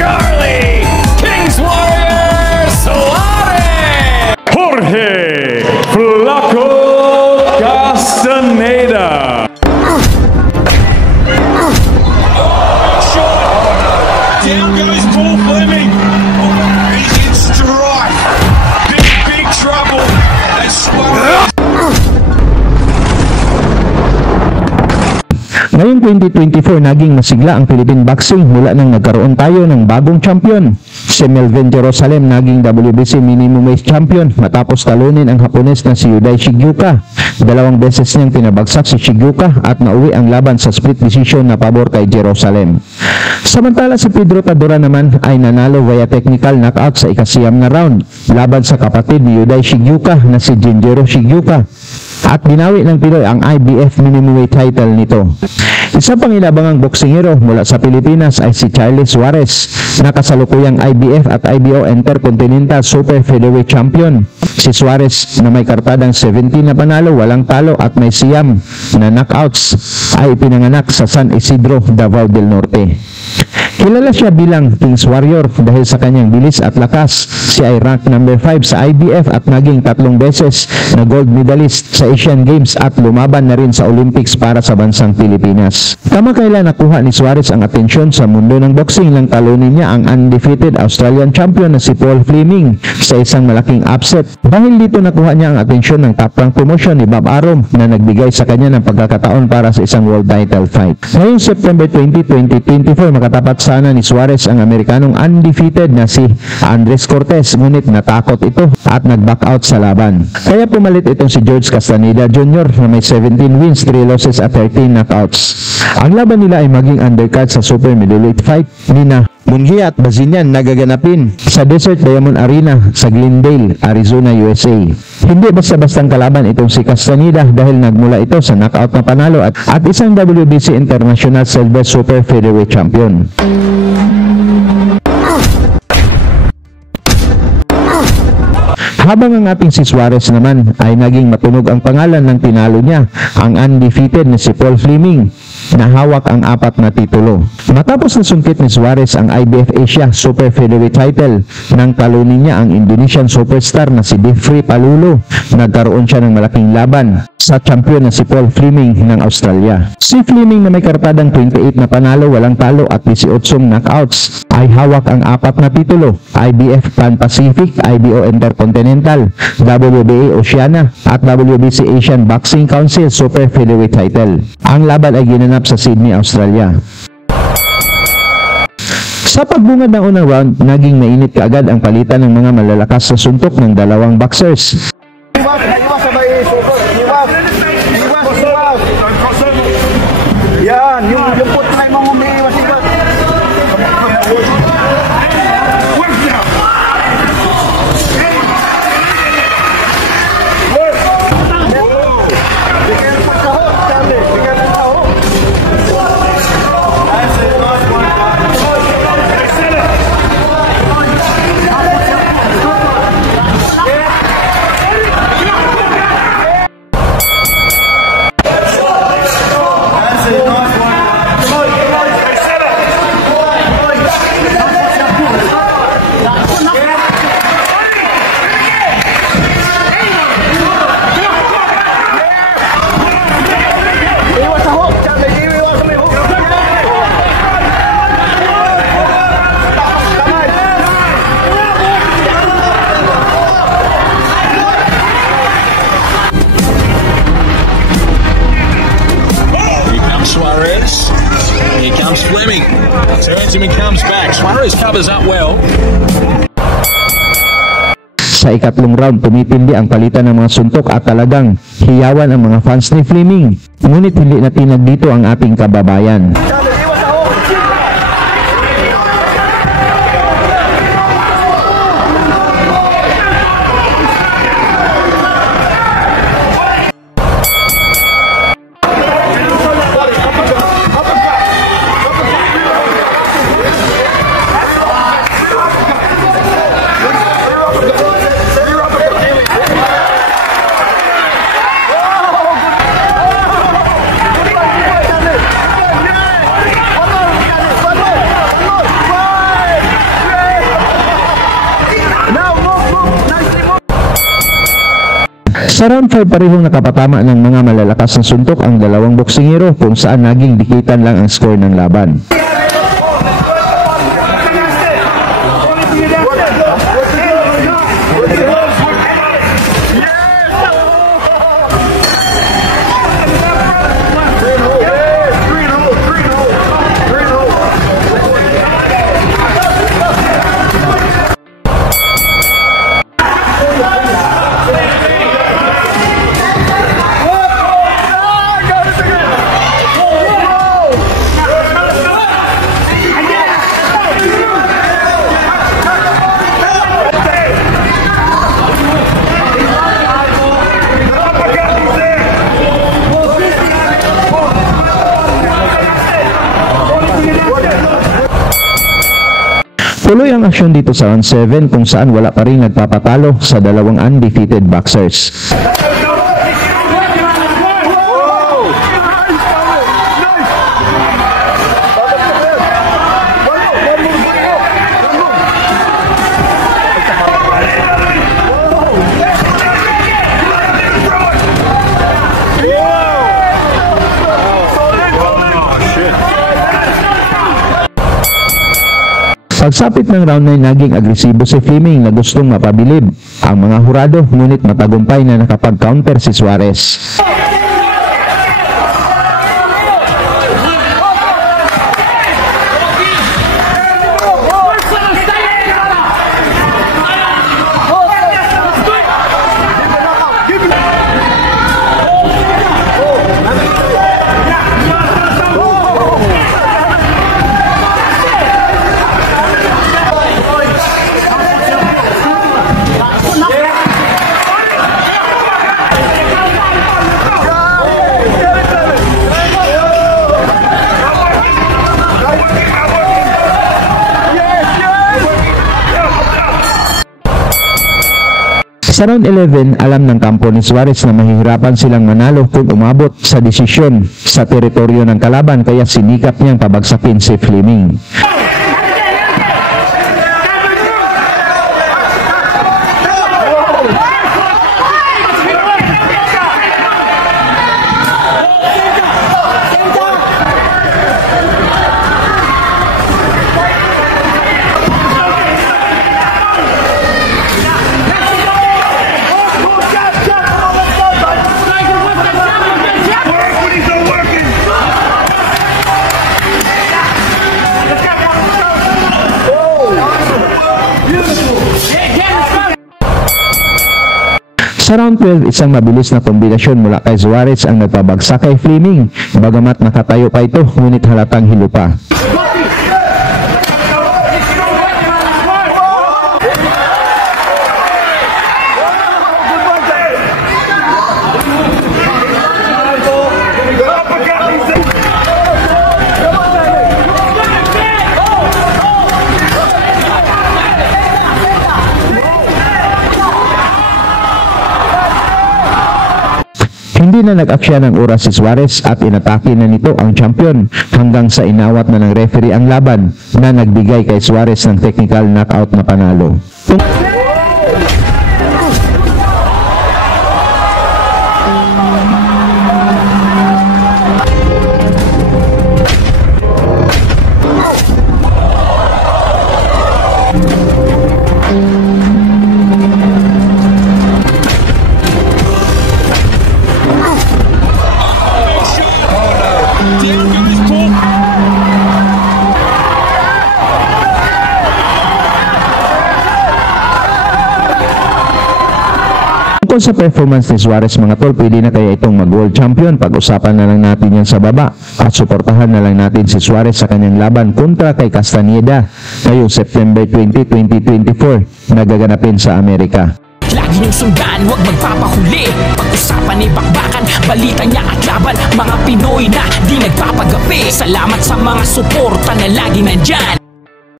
Charlie Kings Warrior Suarez! Jorge Flaco Castaneda. Down goes Paul Fleming. He's in strife. Big trouble. And Suarez. Ngayong 2024, naging masigla ang Philippine Boxing mula nang nagkaroon tayo ng bagong champion. Si Melvin Jerusalem naging WBC Minimum Weight Champion matapos talunin ang Hapones na si Yudai Shigyuka. 2 beses niyang pinabagsak si Shigyuka at nauwi ang laban sa split decision na pabor kay Jerusalem. Samantala si Pedro Tadora naman ay nanalo via technical knockout sa ikasiyam na round laban sa kapatid ni Yudai Shigyuka na si Jinjiro Shigyuka. At binawi ng Pinoy ang IBF Minimum Weight title nito. Isa pang inabangang boksingero mula sa Pilipinas ay si Charlie Suarez, na kasalukuyang IBF at IBO Intercontinental Super Featherweight Champion. Si Suarez na may kartadang 17 na panalo, walang talo at may siyam na knockouts ay pinanganak sa San Isidro, Davao del Norte. Kilala siya bilang Kings Warrior dahil sa kanyang bilis at lakas. Siya ay rank number 5 sa IBF at naging 3 beses na gold medalist sa Asian Games at lumaban na rin sa Olympics para sa bansang Pilipinas. Kamakailan nakuha ni Suarez ang atensyon sa mundo ng boxing nang talunin niya ang undefeated Australian champion na si Paul Fleming sa isang malaking upset. Dahil dito nakuha niya ang atensyon ng top rank promotion ni Bob Arum na nagbigay sa kanya ng pagkakataon para sa isang world title fight. Ngayong September 20, 2024, makatapat sana ni Suarez ang Amerikanong undefeated na si Andres Cortez, ngunit natakot ito at nag-back out sa laban. Kaya pumalit itong si George Castaneda Jr. na may 17 wins, 3 losses at 13 knockouts. Ang laban nila ay maging undercard sa super middleweight fight ni Munguia at Bazinian na gaganapin sa Desert Diamond Arena sa Glendale, Arizona, USA. Hindi basta-bastang kalaban itong si Castaneda dahil nagmula ito sa knockout na panalo at isang WBC International Silver Super Featherweight Champion. Habang ang ating si Suarez naman ay naging matunog ang pangalan ng tinalo niya, ang undefeated na si Paul Fleming na hawak ang 4 na titulo. Matapos nasungkit ni Suarez ang IBF Asia Super Featherweight title, nang talunin niya ang Indonesian superstar na si Jeffrey Palulo, nagkaroon siya ng malaking laban sa champion na si Paul Fleming ng Australia. Si Fleming na may kartadang 28 na panalo, walang talo at 18 knockouts ay hawak ang 4 na titulo: IBF Pan Pacific, IBO Intercontinental, WBA Oceania at WBC Asian Boxing Council Super Featherweight title. Ang laban ay ginanap sa Sydney, Australia. Sa pagbungad ng unang round, naging mainit kaagad ang palitan ng mga malalakas sa suntok ng dalawang boxers. Yan, yung pot na yung mga umiiwas iwas. Suarez. Here comes Fleming. Turns him and comes back. Suarez covers up well. Sa ikatlong round, tumitindi ang palitan ng mga suntok at talagang hiyawan ang mga fans ni Fleming. Ngunit hindi natinag dito ang ating kababayan. Sa round 5 parehong nakapatama ng mga malalakas na suntok ang dalawang boksingero kung saan naging dikitan lang ang score ng laban. Tuloy ang aksyon dito sa round 7 kung saan wala pa rin nagpapatalo sa dalawang undefeated boxers. Pagsapit ng round 9 naging agresibo si Fleming na gustong mapabilib ang mga hurado ngunit matagumpay na nakapag-counter si Suarez. Sa round 11, alam ng kampo ni Suarez na mahihirapan silang manalo kung umabot sa desisyon sa teritoryo ng kalaban kaya sinikap niyang pabagsakin si Fleming. Sa round 12, isang mabilis na kombinasyon mula kay Suarez ang nagpabagsak kay Fleming. Bagamat nakatayo pa ito, ngunit halatang hilo pa. Hindi na nag-aksya ng oras si Suarez at inatake na nito ang champion hanggang sa inawat na ng referee ang laban na nagbigay kay Suarez ng technical knockout na panalo. Tungkol sa performance ni Suarez mga tol, pwede na kaya itong mag-world champion? Pag-usapan na lang natin yan sa baba at suportahan na lang natin si Suarez sa kanyang laban kontra kay Castañeda ngayong September 20, 2024 na gaganapin sa Amerika. Lagi niyong sundan, huwag magpapahuli. Pag-usapan ni bakbakan, balita niya at laban. Mga Pinoy na di nagpapagapi. Salamat sa mga suporta na lagi nandyan.